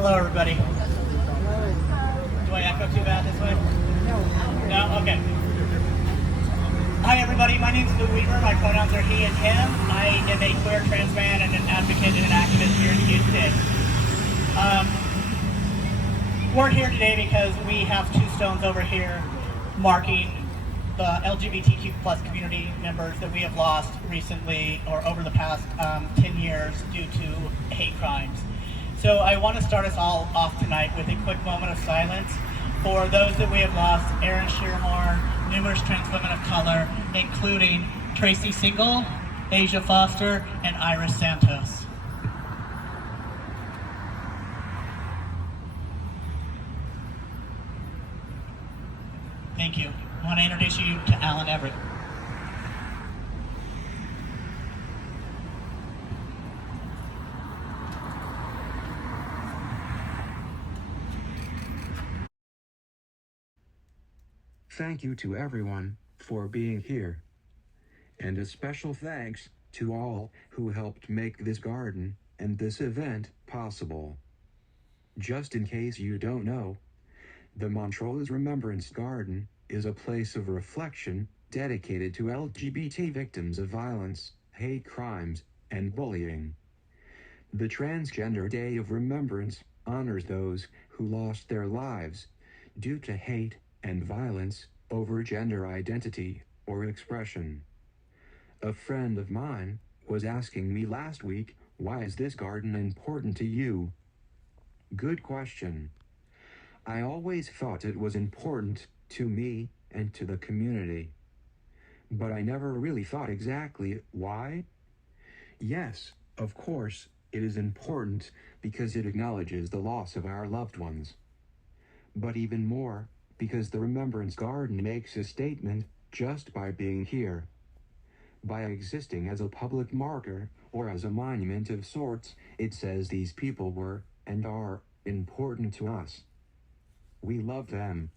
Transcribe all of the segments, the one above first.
Hello, everybody. Do I echo too bad this way? No? Okay. Hi, everybody. My name is Lou Weaver. My pronouns are he and him. I am a queer trans man and an advocate and an activist here in Houston. We're here today because we have two stones over here marking the LGBTQ plus community members that we have lost recently or over the past 10 years due to hate crimes. So I want to start us all off tonight with a quick moment of silence for those that we have lost: Erin Shearhorn, numerous trans women of color, including Tracy Single, Asia Foster, and Iris Santos. Thank you. I want to introduce you to Alan Everett. Thank you to everyone for being here. And a special thanks to all who helped make this garden and this event possible. Just in case you don't know, the Montrose Remembrance Garden is a place of reflection dedicated to LGBT victims of violence, hate crimes, and bullying. The Transgender Day of Remembrance honors those who lost their lives due to hate and violence over gender identity or expression. A friend of mine was asking me last week, why is this garden important to you? Good question. I always thought it was important to me and to the community. But I never really thought exactly why. Yes, of course, it is important because it acknowledges the loss of our loved ones. But even more, because the Remembrance Garden makes a statement just by being here. By existing as a public marker, or as a monument of sorts, it says these people were, and are, important to us. We love them.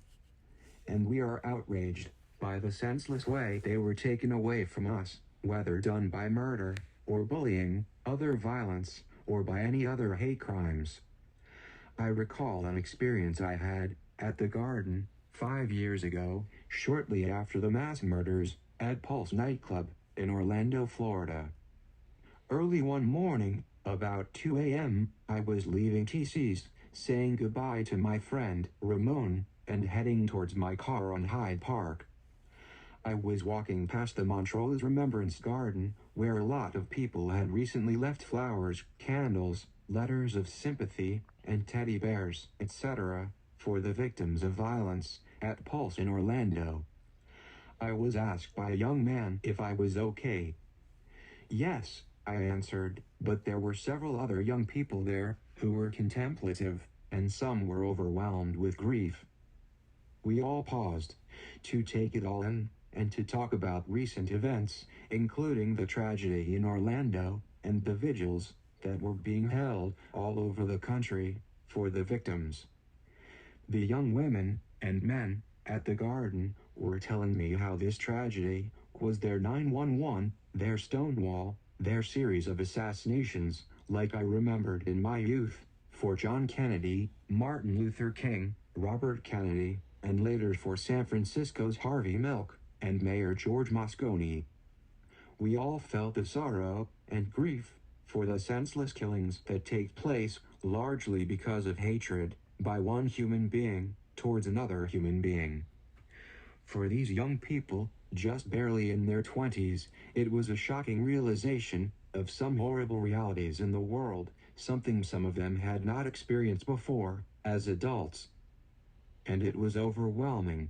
And we are outraged by the senseless way they were taken away from us, whether done by murder, or bullying, other violence, or by any other hate crimes. I recall an experience I had at the garden 5 years ago, shortly after the mass murders at Pulse nightclub in Orlando, Florida. Early one morning, about 2 a.m., I was leaving TC's, saying goodbye to my friend, Ramon, and heading towards my car on Hyde Park. I was walking past the Montrose Remembrance Garden, where a lot of people had recently left flowers, candles, letters of sympathy, and teddy bears, etc., for the victims of violence at Pulse in Orlando. I was asked by a young man if I was okay. Yes, I answered, but there were several other young people there who were contemplative, and some were overwhelmed with grief. We all paused to take it all in and to talk about recent events, including the tragedy in Orlando and the vigils that were being held all over the country for the victims. The young women and men at the garden were telling me how this tragedy was their 911, their Stonewall, their series of assassinations, like I remembered in my youth, for John Kennedy, Martin Luther King, Robert Kennedy, and later for San Francisco's Harvey Milk and Mayor George Moscone. We all felt the sorrow and grief for the senseless killings that take place largely because of hatred by one human being towards another human being. For these young people, just barely in their 20s, it was a shocking realization of some horrible realities in the world, something some of them had not experienced before, as adults. And it was overwhelming.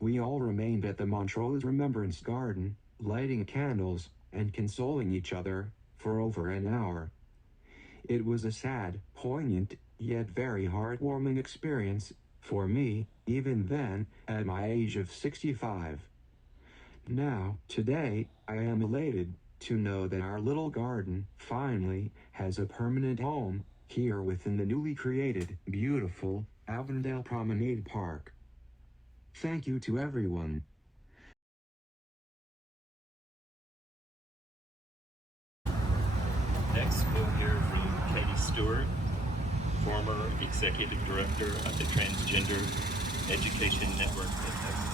We all remained at the Montrose Remembrance Garden, lighting candles and consoling each other for over an hour. It was a sad, poignant, yet very heartwarming experience for me, even then, at my age of 65. Now, today, I am elated to know that our little garden finally has a permanent home here within the newly created, beautiful Avondale Promenade Park. Thank you to everyone. Next, we'll hear from KATY Stewart former Executive Director of the Transgender Education Network in Texas.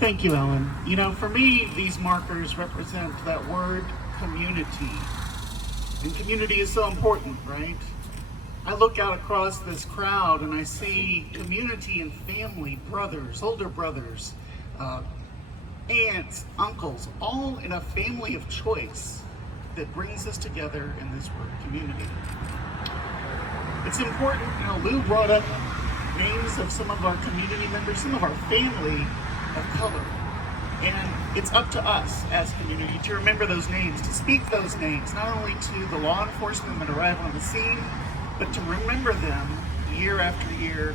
Thank you, Ellen. You know, for me, these markers represent that word community. And community is so important, right? I look out across this crowd and I see community and family, brothers, older brothers, aunts, uncles, all in a family of choice that brings us together in this word community. It's important, you know, Lou brought up names of some of our community members, some of our family of color. And it's up to us as community to remember those names, to speak those names, not only to the law enforcement that arrive on the scene, but to remember them year after year,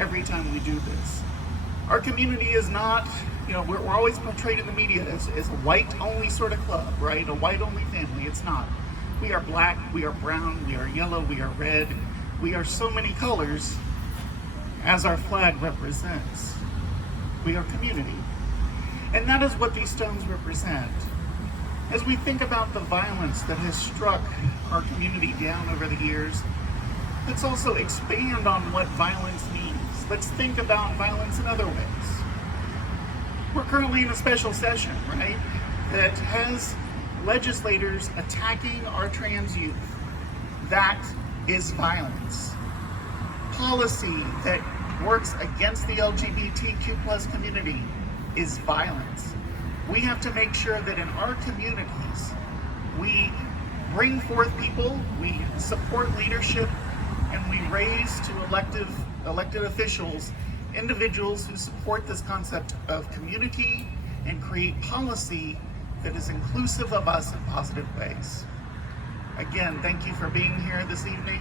every time we do this. Our community is not, you know, we're always portrayed in the media as a white-only sort of club, right? A white-only family. It's not. We are black, we are brown, we are yellow, we are red. We are so many colors as our flag represents. We are community. And that is what these stones represent. As we think about the violence that has struck our community down over the years, let's also expand on what violence means. Let's think about violence in other ways. We're currently in a special session, right, that has legislators attacking our trans youth. That is violence. Policy that works against the LGBTQ+ community is violence. We have to make sure that in our communities, we bring forth people, we support leadership, and we raise to elected officials, individuals who support this concept of community and create policy that is inclusive of us in positive ways. Again, thank you for being here this evening,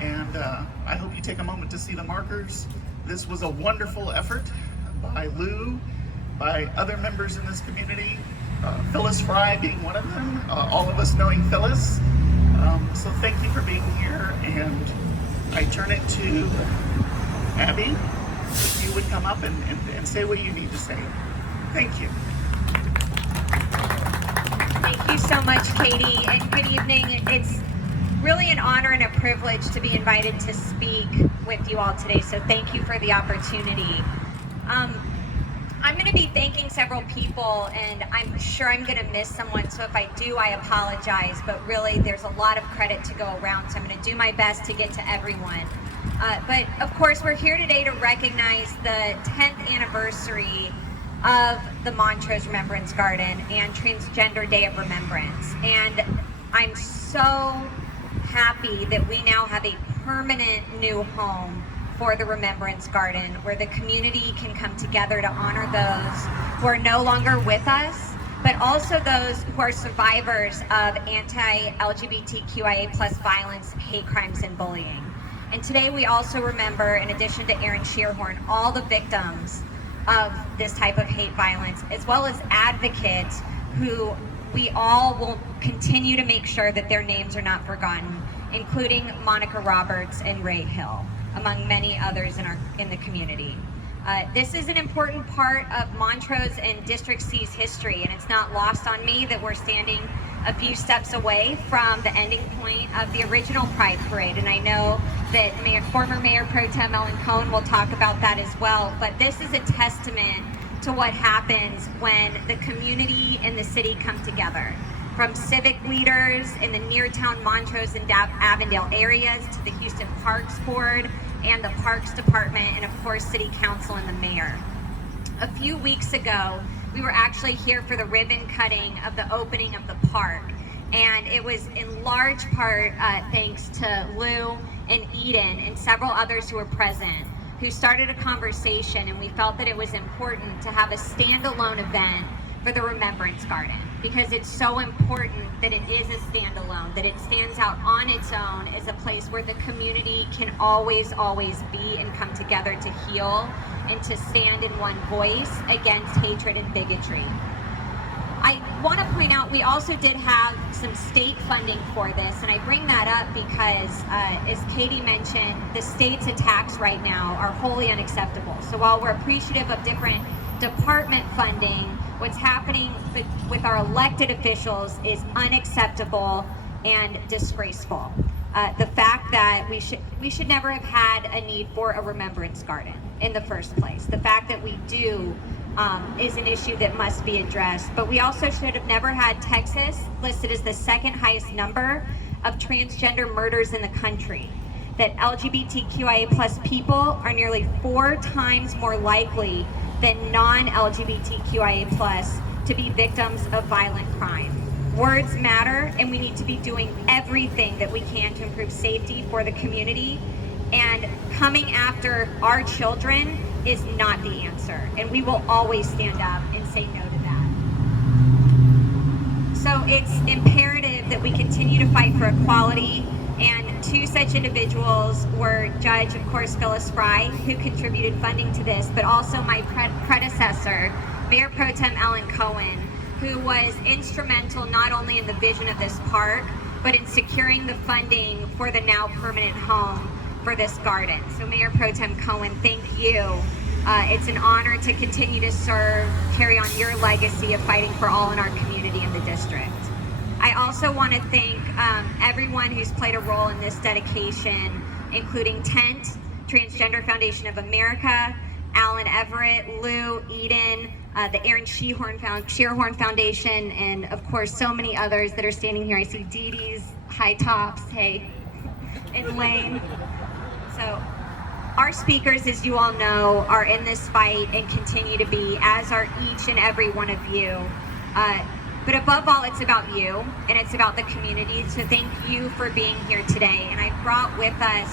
and I hope you take a moment to see the markers. This was a wonderful effort by Lou, by other members in this community, Phyllis Fry being one of them, all of us knowing Phyllis. So thank you for being here, and I turn it to Abby, if you would come up and say what you need to say. Thank you. Thank you so much, Katie, and good evening. It's really an honor and a privilege to be invited to speak with you all today, so thank you for the opportunity. I'm going to be thanking several people, and I'm sure I'm going to miss someone, so if I do, I apologize, but really there's a lot of credit to go around, so I'm going to do my best to get to everyone. But of course, we're here today to recognize the 10th anniversary of the Montrose Remembrance Garden and Transgender Day of Remembrance. And I'm so happy that we now have a permanent new home for the Remembrance Garden, where the community can come together to honor those who are no longer with us, but also those who are survivors of anti-LGBTQIA+ violence, hate crimes, and bullying. And today we also remember, in addition to Aaron Shearhorn, all the victims of this type of hate violence, as well as advocates who we all will continue to make sure that their names are not forgotten, including Monica Roberts and Ray Hill, among many others in the community. This is an important part of Montrose and District C's history, and it's not lost on me that we're standing a few steps away from the ending point of the original Pride Parade, and I know that former Mayor Pro-Tem Cohen will talk about that as well, but this is a testament to what happens when the community and the city come together. From civic leaders in the near-town Montrose and Avondale areas to the Houston Parks Board and the Parks Department, and of course City Council and the Mayor. A few weeks ago, we were actually here for the ribbon cutting of the opening of the park, and it was in large part thanks to Lou and Eden and several others who were present, who started a conversation, and we felt that it was important to have a standalone event for the Remembrance Garden, because it's so important that it is a standalone, that it stands out on its own as a place where the community can always be and come together to heal and to stand in one voice against hatred and bigotry. I want to point out we also did have some state funding for this, and I bring that up because, as Katie mentioned, the state's attacks right now are wholly unacceptable. So while we're appreciative of different department funding, what's happening with our elected officials is unacceptable and disgraceful. The fact that we should never have had a need for a remembrance garden in the first place. The fact that we do is an issue that must be addressed. But we also should have never had Texas listed as the second highest number of transgender murders in the country. That LGBTQIA+ people are nearly 4 times more likely than non-LGBTQIA+ to be victims of violent crime. Words matter, and we need to be doing everything that we can to improve safety for the community. And coming after our children is not the answer. And we will always stand up and say no to that. So it's imperative that we continue to fight for equality. And 2 such individuals were Judge, of course, Phyllis Fry, who contributed funding to this, but also my predecessor, Mayor Pro-Tem Cohen, who was instrumental not only in the vision of this park, but in securing the funding for the now permanent home for this garden. So Mayor Pro-Tem Cohen, thank you. It's an honor to continue to serve, carry on your legacy of fighting for all in our community in the district. I also want to thank everyone who's played a role in this dedication, including TENT, Transgender Foundation of America, Alan Everett, Lou, Eden, the Aaron Shearhorn Foundation, and of course so many others that are standing here. I see Dee Dee's high tops, hey, and Lane. So our speakers, as you all know, are in this fight and continue to be, as are each and every one of you. But above all, it's about you, and it's about the community, so thank you for being here today. And I brought with us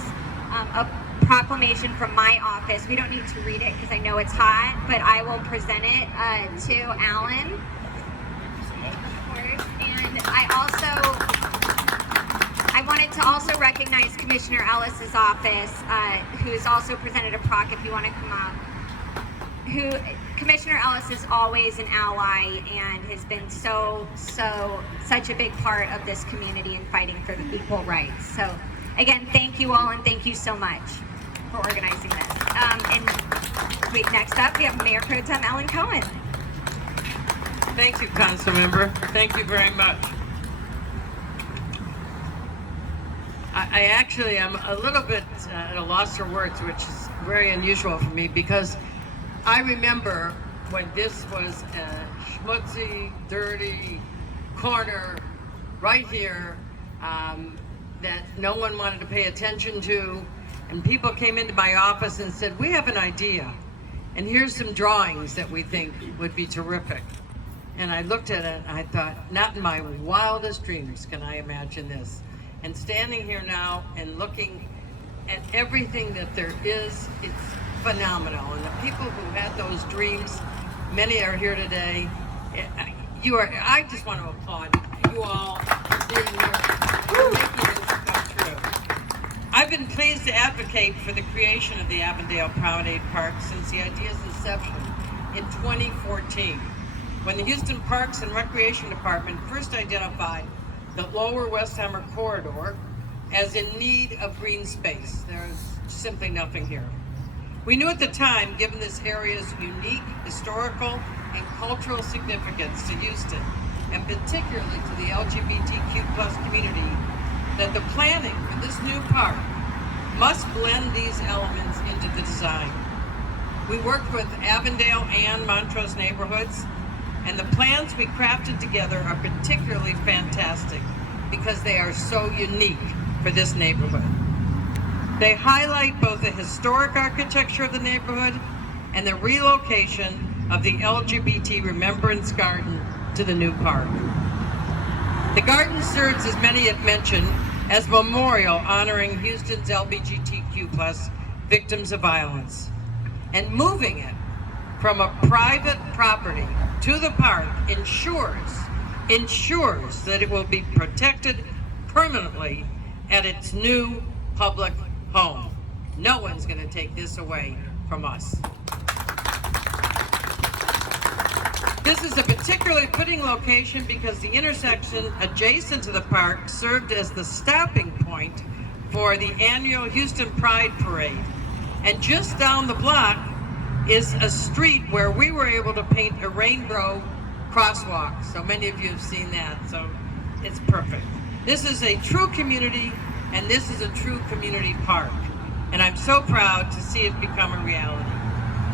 a proclamation from my office. We don't need to read it because I know it's hot, but I will present it to Alan. Of course. And I wanted to also recognize Commissioner Ellis's office, who's also presented a proc if you want to come up. Commissioner Ellis is always an ally and has been such a big part of this community in fighting for the equal rights. So again, thank you all, and thank you so much for organizing this. Next up, we have Mayor Pro Tem Cohen. Thank you, Councilmember. Thank you very much. I actually am a little bit at a loss for words, which is very unusual for me, because I remember when this was a schmutzy, dirty corner right here that no one wanted to pay attention to, and people came into my office and said, we have an idea, and here's some drawings that we think would be terrific. And I looked at it and I thought, not in my wildest dreams can I imagine this. And standing here now and looking at everything that there is, it's phenomenal. And the people who had those dreams, many are here today. I just want to applaud you all for being here, for making this come true. I've been pleased to advocate for the creation of the Avondale Promenade Park since the idea's inception in 2014, when the Houston Parks and Recreation Department first identified the lower Westheimer corridor as in need of green space. There's simply nothing here. We knew at the time, given this area's unique historical and cultural significance to Houston, and particularly to the LGBTQ+ community, that the planning for this new park must blend these elements into the design. We worked with Avondale and Montrose neighborhoods, and the plans we crafted together are particularly fantastic because they are so unique for this neighborhood. They highlight both the historic architecture of the neighborhood and the relocation of the LGBT Remembrance Garden to the new park. The garden serves, as many have mentioned, as a memorial honoring Houston's LGBTQ+ victims of violence. And moving it from a private property to the park ensures that it will be protected permanently at its new public home. No one's going to take this away from us. This is a particularly fitting location because the intersection adjacent to the park served as the stopping point for the annual Houston Pride Parade. And just down the block is a street where we were able to paint a rainbow crosswalk. So many of you have seen that, so it's perfect. This is a true community, and this is a true community park. And I'm so proud to see it become a reality.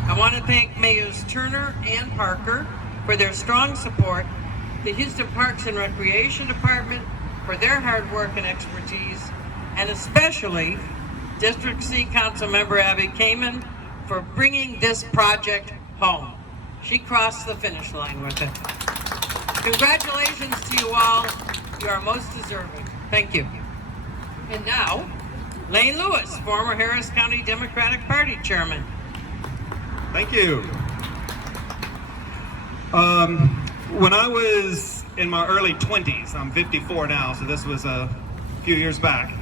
I want to thank Mayors Turner and Parker for their strong support, the Houston Parks and Recreation Department for their hard work and expertise, and especially District C Council Member ABBIE KAMIN for bringing this project home. She crossed the finish line with it. Congratulations to you all. You are most deserving. Thank you. And now, Lane Lewis, former Harris County Democratic Party Chairman. Thank you. When I was in my early 20s, I'm 54 now, so this was a few years back,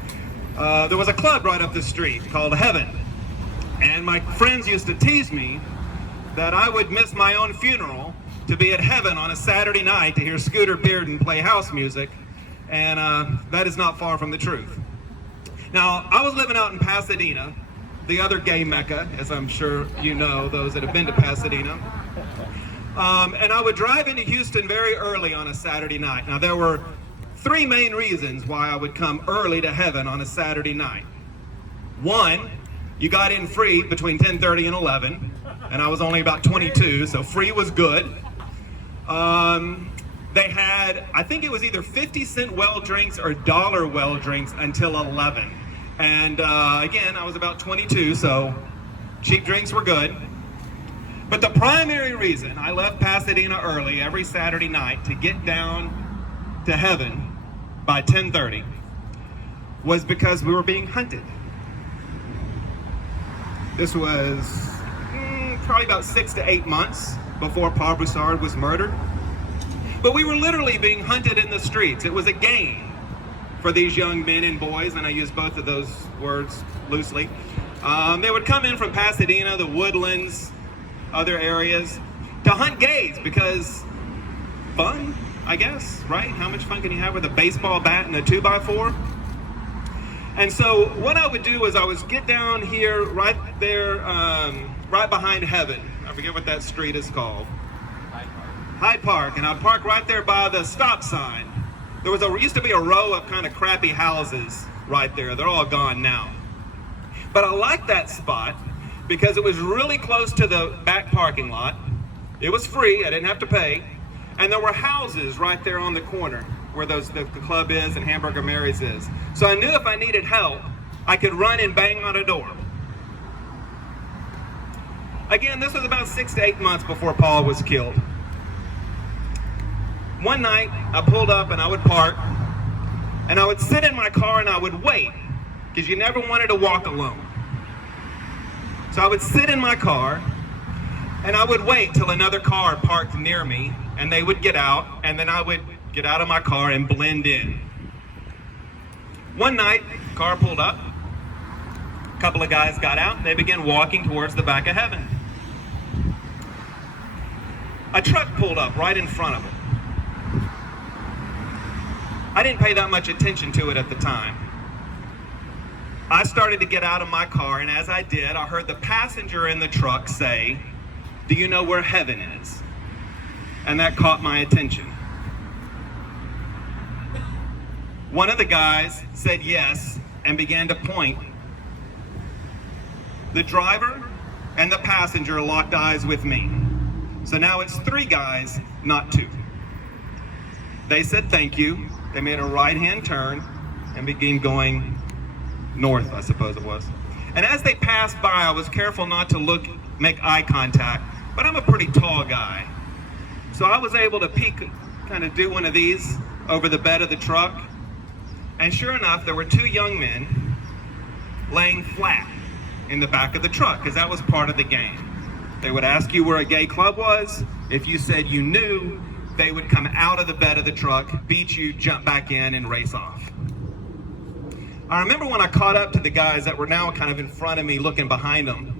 there was a club right up the street called Heaven. And my friends used to tease me that I would miss my own funeral to be at Heaven on a Saturday night to hear Scooter Bearden play house music, and that is not far from the truth. Now, I was living out in Pasadena, the other gay mecca, as I'm sure you know, those that have been to Pasadena. And I would drive into Houston very early on a Saturday night. Now, there were three main reasons why I would come early to Heaven on a Saturday night. One, you got in free between 10:30 and 11, and I was only about 22, so free was good. They had, I think it was either 50-cent well drinks or dollar well drinks until 11. And again, I was about 22, so cheap drinks were good. But the primary reason I left Pasadena early every Saturday night to get down to Heaven by 10:30 was because we were being hunted. This was probably about 6 to 8 months before Paul Broussard was murdered. But we were literally being hunted in the streets. It was a game for these young men and boys, and I use both of those words loosely. They would come in from Pasadena, the Woodlands, other areas, to hunt gays because fun, I guess, right? How much fun can you have with a baseball bat and a 2x4? And so what I would do is I would get down here right there, right behind Heaven. I forget what that street is called. Hyde Park. And I'd park right there by the stop sign. There used to be a row of kind of crappy houses right there. They're all gone now. But I liked that spot because it was really close to the back parking lot. It was free, I didn't have to pay. And there were houses right there on the corner where the club is and Hamburger Mary's is. So I knew if I needed help, I could run and bang on a door. Again, this was about 6 to 8 months before Paul was killed. One night, I pulled up and I would park, and I would sit in my car and I would wait, because you never wanted to walk alone. So I would sit in my car, and I would wait till another car parked near me, and they would get out, and then I would get out of my car and blend in. One night, the car pulled up, a couple of guys got out, and they began walking towards the back of Heaven. A truck pulled up right in front of them. I didn't pay that much attention to it at the time. I started to get out of my car, and as I did, I heard the passenger in the truck say, "Do you know where Heaven is?" And that caught my attention. One of the guys said yes and began to point. The driver and the passenger locked eyes with me. So now it's 3 guys, not 2. They said thank you. They made a right-hand turn and began going north, I suppose it was. And as they passed by, I was careful not to make eye contact, but I'm a pretty tall guy. So I was able to peek, kind of do one of these over the bed of the truck. And sure enough, there were 2 young men laying flat in the back of the truck, because that was part of the game. They would ask you where a gay club was. If you said you knew, they would come out of the bed of the truck, beat you, jump back in, and race off. I remember when I caught up to the guys that were now kind of in front of me, looking behind them,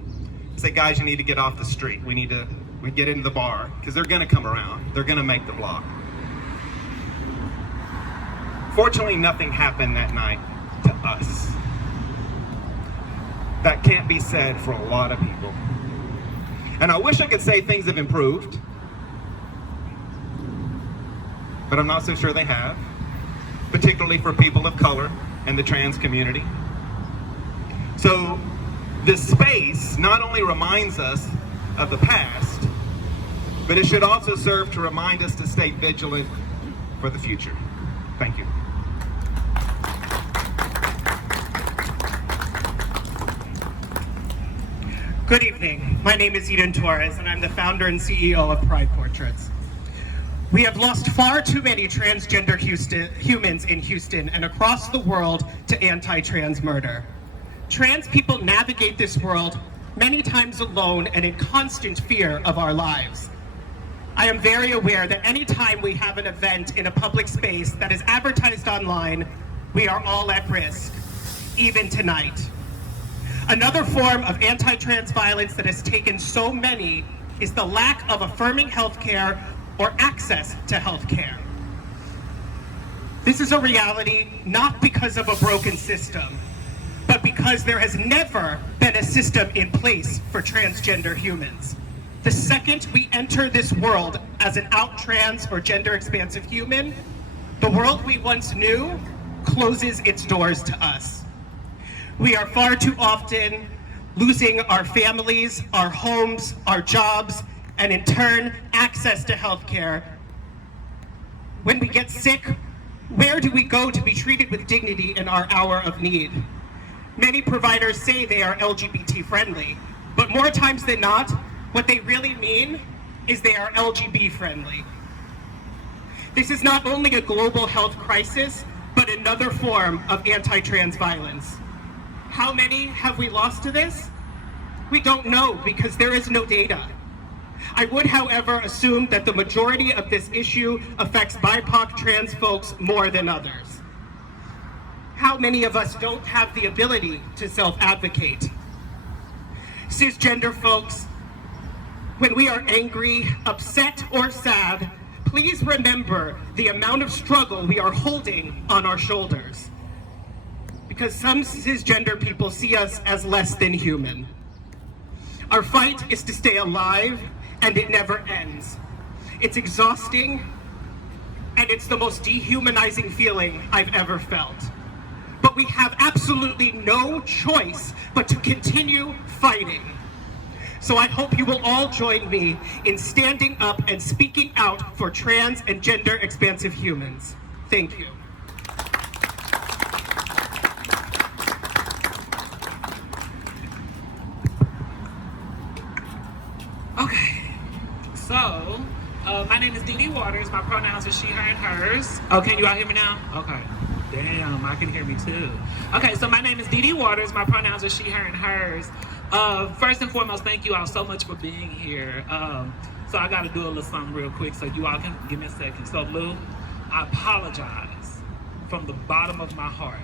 I said, "Guys, you need to get off the street. We get into the bar, because they're gonna come around. They're gonna make the block." Fortunately, nothing happened that night to us. That can't be said for a lot of people. And I wish I could say things have improved, but I'm not so sure they have, particularly for people of color and the trans community. So this space not only reminds us of the past, but it should also serve to remind us to stay vigilant for the future. Thank you. Good evening. My name is Torres, and I'm the founder and CEO of Pride Portraits. We have lost far too many transgender humans in Houston and across the world to anti-trans murder. Trans people navigate this world many times alone and in constant fear of our lives. I am very aware that anytime we have an event in a public space that is advertised online, we are all at risk, even tonight. Another form of anti-trans violence that has taken so many is the lack of affirming healthcare or access to healthcare. This is a reality not because of a broken system, but because there has never been a system in place for transgender humans. The second we enter this world as an out trans or gender expansive human, the world we once knew closes its doors to us. We are far too often losing our families, our homes, our jobs, and in turn, access to healthcare. When we get sick, where do we go to be treated with dignity in our hour of need? Many providers say they are LGBT friendly, but more times than not, what they really mean is they are LGB friendly. This is not only a global health crisis, but another form of anti-trans violence. How many have we lost to this? We don't know because there is no data. I would, however, assume that the majority of this issue affects BIPOC trans folks more than others. How many of us don't have the ability to self-advocate? Cisgender folks, when we are angry, upset, or sad, please remember the amount of struggle we are holding on our shoulders. Because some cisgender people see us as less than human. Our fight is to stay alive, and it never ends. It's exhausting, and it's the most dehumanizing feeling I've ever felt. But we have absolutely no choice but to continue fighting. So I hope you will all join me in standing up and speaking out for trans and gender expansive humans. Thank you. Okay, so my name is Dee Waters. My pronouns are she, her, and hers. Oh, can you all hear me now? Okay. Damn, I can hear me too. Okay, so my name is Dee Waters. My pronouns are she, her, and hers. First and foremost, thank you all so much for being here. So I got to do a little something real quick so you all can give me a second. So Lou, I apologize from the bottom of my heart.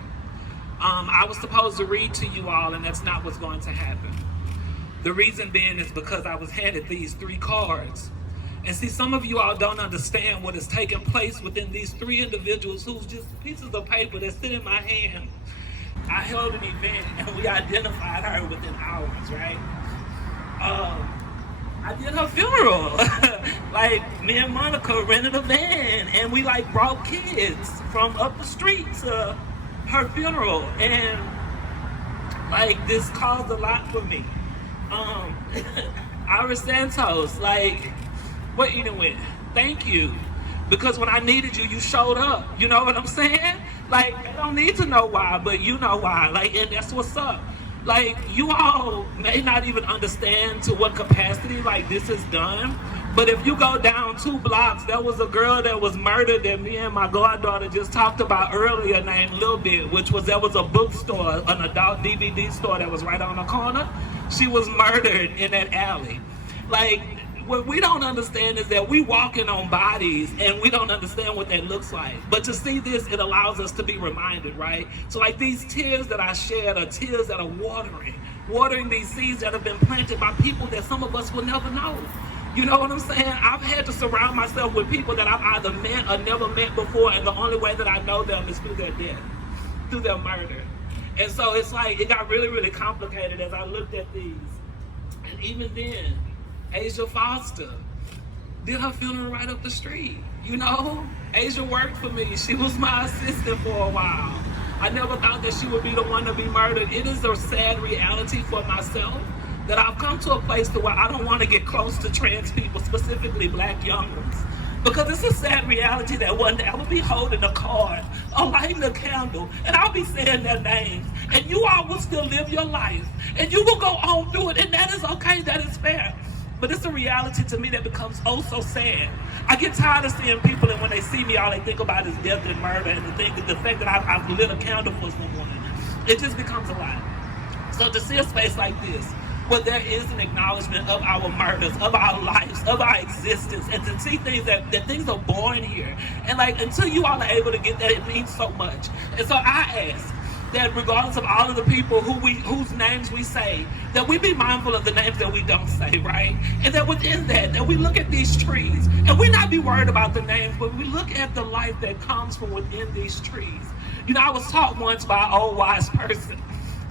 I was supposed to read to you all, and that's not what's going to happen. The reason being is because I was handed these 3 cards. And see, some of you all don't understand what is taking place within these 3 individuals who's just pieces of paper that sit in my hand. I held an event and we identified her within hours, right? I did her funeral. Like, me and Monica rented a van and we like brought kids from up the street to her funeral. And like, this caused a lot for me. Iris Santos, like, what you doing? Thank you. Because when I needed you, you showed up. You know what I'm saying? Like, I don't need to know why, but you know why. Like, and that's what's up. Like, you all may not even understand to what capacity, like, this is done. But if you go down 2 blocks, there was a girl that was murdered that me and my goddaughter just talked about earlier named Lil Bit, which was, there was a bookstore, an adult DVD store that was right on the corner. She was murdered in that alley. Like, what we don't understand is that we walking on bodies and we don't understand what that looks like. But to see this, it allows us to be reminded, right? So like, these tears that I shed are tears that are watering these seeds that have been planted by people that some of us will never know. You know what I'm saying? I've had to surround myself with people that I've either met or never met before, and the only way that I know them is through their death, through their murder. And so it's like, it got really, really complicated as I looked at these. And even then, Asia Foster did her funeral right up the street. You know, Asia worked for me. She was my assistant for a while. I never thought that she would be the one to be murdered. It is a sad reality for myself that I've come to a place to where I don't want to get close to trans people, specifically black young ones. Because it's a sad reality that one day I will be holding a card or lighting a candle and I'll be saying their names and you all will still live your life and you will go on through it, and that is okay, that is fair. But it's a reality to me that becomes oh so sad. I get tired of seeing people and when they see me all they think about is death and murder and the fact that I've lit a candle for someone. It just becomes a lot. So to see a space like this, where there is an acknowledgement of our murders, of our lives, of our existence, and to see things that things are born here. And like, until you all are able to get that, it means so much. And so I ask that regardless of all of the people whose names we say, that we be mindful of the names that we don't say, right? And that within that we look at these trees, and we not be worried about the names, but we look at the life that comes from within these trees. You know, I was taught once by an old wise person.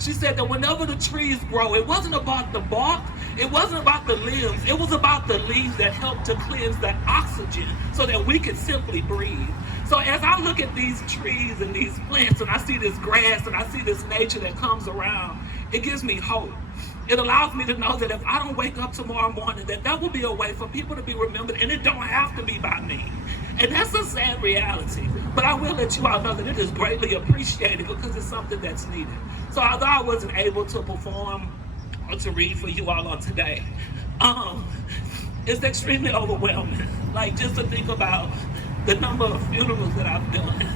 She said that whenever the trees grow, it wasn't about the bark, it wasn't about the limbs, it was about the leaves that helped to cleanse the oxygen so that we could simply breathe. So as I look at these trees and these plants and I see this grass and I see this nature that comes around, it gives me hope. It allows me to know that if I don't wake up tomorrow morning, that will be a way for people to be remembered, and it don't have to be by me. And that's a sad reality. But I will let you all know that it is greatly appreciated because it's something that's needed. So although I wasn't able to perform or to read for you all on today, it's extremely overwhelming. Like, just to think about the number of funerals that I've done,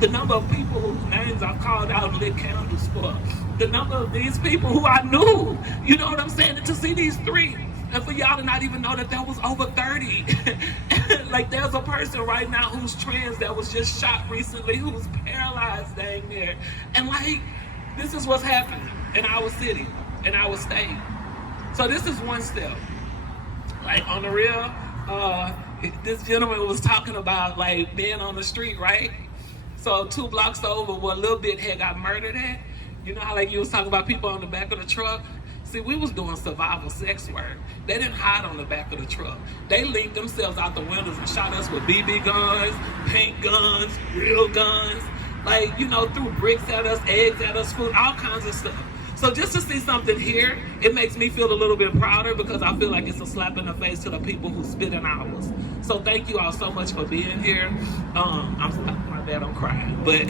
the number of people whose names I've called out and lit candles for, the number of these people who I knew, you know what I'm saying? And to see these three, and for y'all to not even know that there was over 30. Like, there's a person right now who's trans that was just shot recently, who's paralyzed dang near. And like, this is what's happening in our city, in our state. So this is one step. Like, on the real, this gentleman was talking about like being on the street, right? So 2 blocks over where Lil Bit had got murdered at, you know how like you was talking about people on the back of the truck? See, we was doing survival sex work. They didn't hide on the back of the truck. They leaked themselves out the windows and shot us with BB guns, paint guns, real guns. Like, you know, threw bricks at us, eggs at us, food, all kinds of stuff. So just to see something here, it makes me feel a little bit prouder because I feel like it's a slap in the face to the people who spit in ours. So thank you all so much for being here. My bad, I'm crying. But,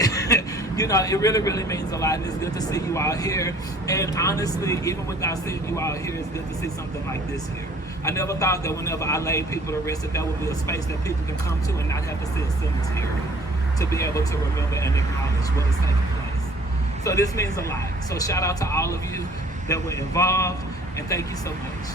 you know, it really, really means a lot. And it's good to see you all here. And honestly, even without seeing you all here, it's good to see something like this here. I never thought that whenever I laid people to rest, that would be a space that people can come to and not have to see a cemetery to be able to remember and acknowledge what is taking place. So this means a lot. So shout out to all of you that were involved, and thank you so much.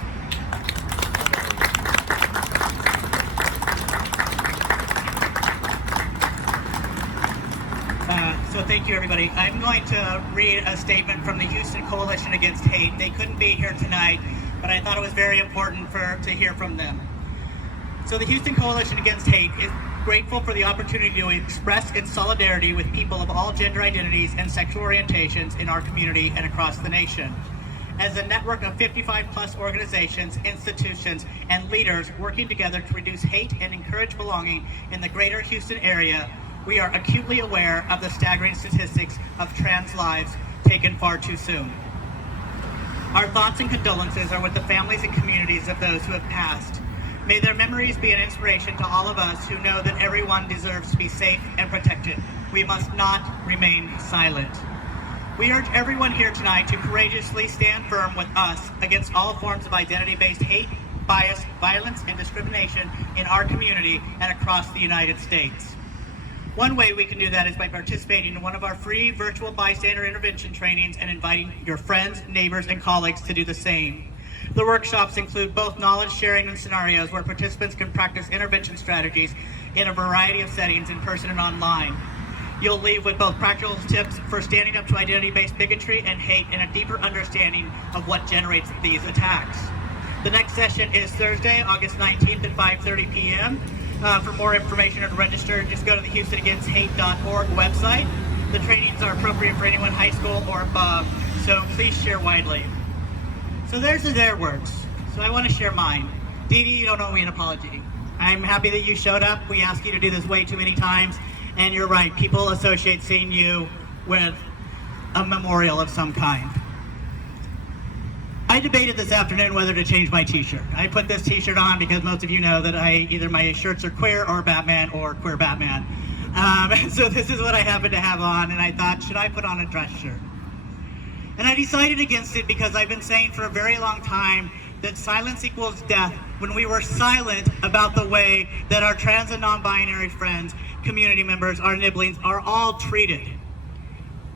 So thank you, everybody. I'm going to read a statement from the Houston Coalition Against Hate. They couldn't be here tonight, but I thought it was very important to hear from them. So the Houston Coalition Against Hate is grateful for the opportunity to express its solidarity with people of all gender identities and sexual orientations in our community and across the nation. As a network of 55+ organizations, institutions, and leaders working together to reduce hate and encourage belonging in the greater Houston area, we are acutely aware of the staggering statistics of trans lives taken far too soon. Our thoughts and condolences are with the families and communities of those who have passed. May their memories be an inspiration to all of us who know that everyone deserves to be safe and protected. We must not remain silent. We urge everyone here tonight to courageously stand firm with us against all forms of identity-based hate, bias, violence, and discrimination in our community and across the United States. One way we can do that is by participating in one of our free virtual bystander intervention trainings and inviting your friends, neighbors, and colleagues to do the same. The workshops include both knowledge sharing and scenarios where participants can practice intervention strategies in a variety of settings in person and online. You'll leave with both practical tips for standing up to identity-based bigotry and hate and a deeper understanding of what generates these attacks. The next session is Thursday, August 19th at 5:30 p.m. For more information or to register, just go to the HoustonAgainstHate.org website. The trainings are appropriate for anyone high school or above, so please share widely. So their words. So I want to share mine. Dee Dee, you don't owe me an apology. I'm happy that you showed up. We asked you to do this way too many times, and you're right. People associate seeing you with a memorial of some kind. I debated this afternoon whether to change my t-shirt. I put this t-shirt on because most of you know that either my shirts are queer or Batman or queer Batman. So this is what I happen to have on, and I thought, should I put on a dress shirt? And I decided against it because I've been saying for a very long time that silence equals death when we were silent about the way that our trans and non-binary friends, community members, our nibblings are all treated.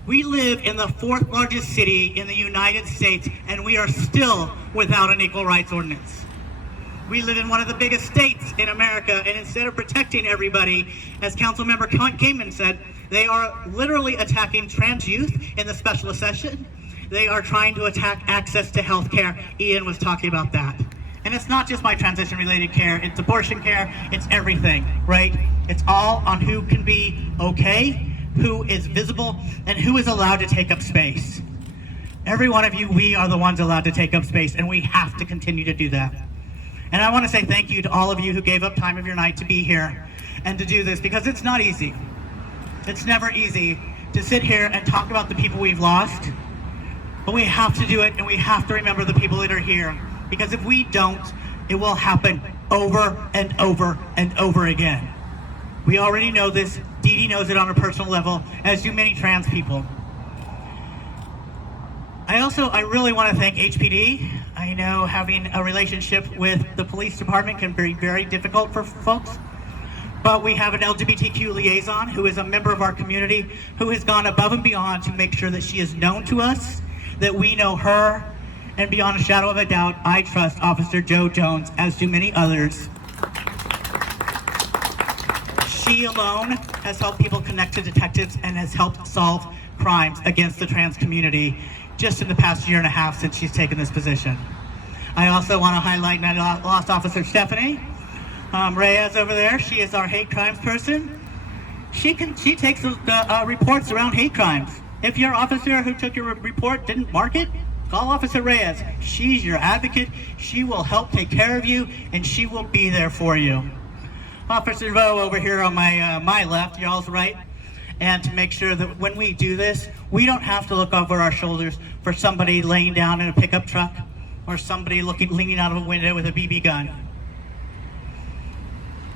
We live in the 4th largest city in the United States, and we are still without an equal rights ordinance. We live in one of the biggest states in America, and instead of protecting everybody, as Councilmember KAMIN said, they are literally attacking trans youth in the special session. They are trying to attack access to health care. Ian was talking about that. And it's not just my transition-related care, it's abortion care, it's everything, right? It's all on who can be okay, who is visible, and who is allowed to take up space. Every one of you, we are the ones allowed to take up space, and we have to continue to do that. And I want to say thank you to all of you who gave up time of your night to be here and to do this, because it's not easy. It's never easy to sit here and talk about the people we've lost, but we have to do it, and we have to remember the people that are here, because if we don't, it will happen over and over and over again. We already know this. Dee Dee knows it on a personal level, as do many trans people. I really want to thank HPD. I know having a relationship with the police department can be very difficult for folks, but we have an LGBTQ liaison who is a member of our community who has gone above and beyond to make sure that she is known to us, that we know her, and beyond a shadow of a doubt, I trust Officer Joe Jones, as do many others. She alone has helped people connect to detectives and has helped solve crimes against the trans community just in the past year and a half since she's taken this position. I also want to highlight my lost officer, Stephanie Reyes over there. She is our hate crimes person. She takes the reports around hate crimes. If your officer who took your report didn't mark it, call Officer Reyes. She's your advocate. She will help take care of you, and she will be there for you. Officer Vo over here on my left, y'all's right, and to make sure that when we do this, we don't have to look over our shoulders for somebody laying down in a pickup truck or somebody leaning out of a window with a BB gun.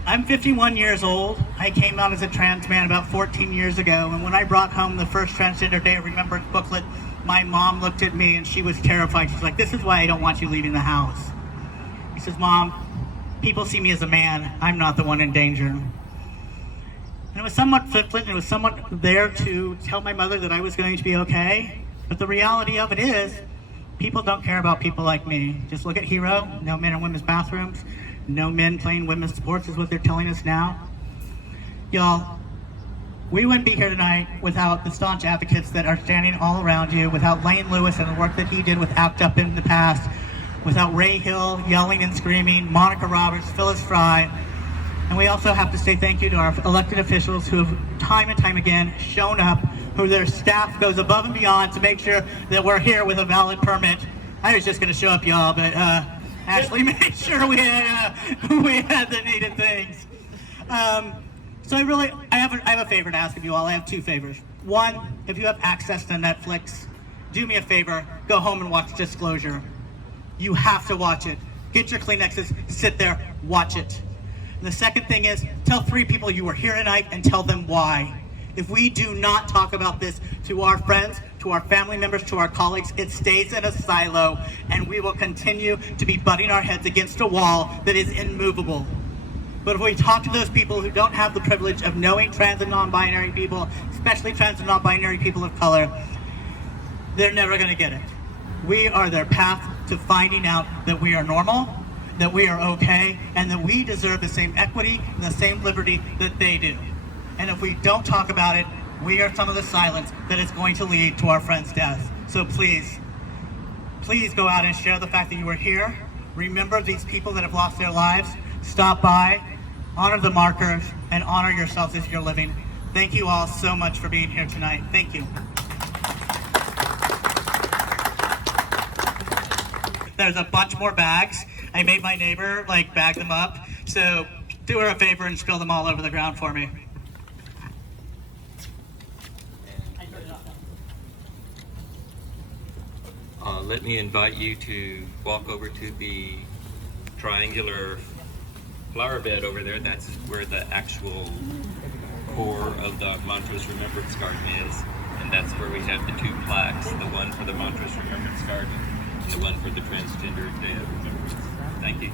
I'm 51 years old. I came out as a trans man about 14 years ago, and when I brought home the first Transgender Day of Remembrance booklet, my mom looked at me and she was terrified. She's like, "This is why I don't want you leaving the house." She says, "Mom, people see me as a man. I'm not the one in danger." And it was somewhat flippant. It was somewhat there to tell my mother that I was going to be okay. But the reality of it is, people don't care about people like me. Just look at Hero. No men in women's bathrooms. No men playing women's sports is what they're telling us now. Y'all, we wouldn't be here tonight without the staunch advocates that are standing all around you, without Lane Lewis and the work that he did with ACT UP in the past, without Ray Hill yelling and screaming, Monica Roberts, Phyllis Fry. And we also have to say thank you to our elected officials who have time and time again shown up, who their staff goes above and beyond to make sure that we're here with a valid permit. I was just going to show up, y'all, but Ashley made sure we had the needed things. So I have a favor to ask of you all. I have two favors. One, if you have access to Netflix, do me a favor, go home and watch Disclosure. You have to watch it. Get your Kleenexes, sit there, watch it. And the second thing is, tell 3 people you were here tonight and tell them why. If we do not talk about this to our friends, to our family members, to our colleagues, it stays in a silo, and we will continue to be butting our heads against a wall that is immovable. But if we talk to those people who don't have the privilege of knowing trans and non-binary people, especially trans and non-binary people of color, they're never going to get it. We are their path to finding out that we are normal, that we are okay, and that we deserve the same equity and the same liberty that they do. And if we don't talk about it, we are some of the silence that is going to lead to our friends' death. So please, please go out and share the fact that you are here. Remember these people that have lost their lives. Stop by, honor the markers, and honor yourselves as you're living. Thank you all so much for being here tonight. Thank you. There's a bunch more bags. I made my neighbor like bag them up. So do her a favor and spill them all over the ground for me. Let me invite you to walk over to the triangular flower bed over there. That's where the actual core of the Montrose Remembrance Garden is. And that's where we have the two plaques, the one for the Montrose Remembrance Garden and the one for the Transgender Day of Remembrance. Thank you.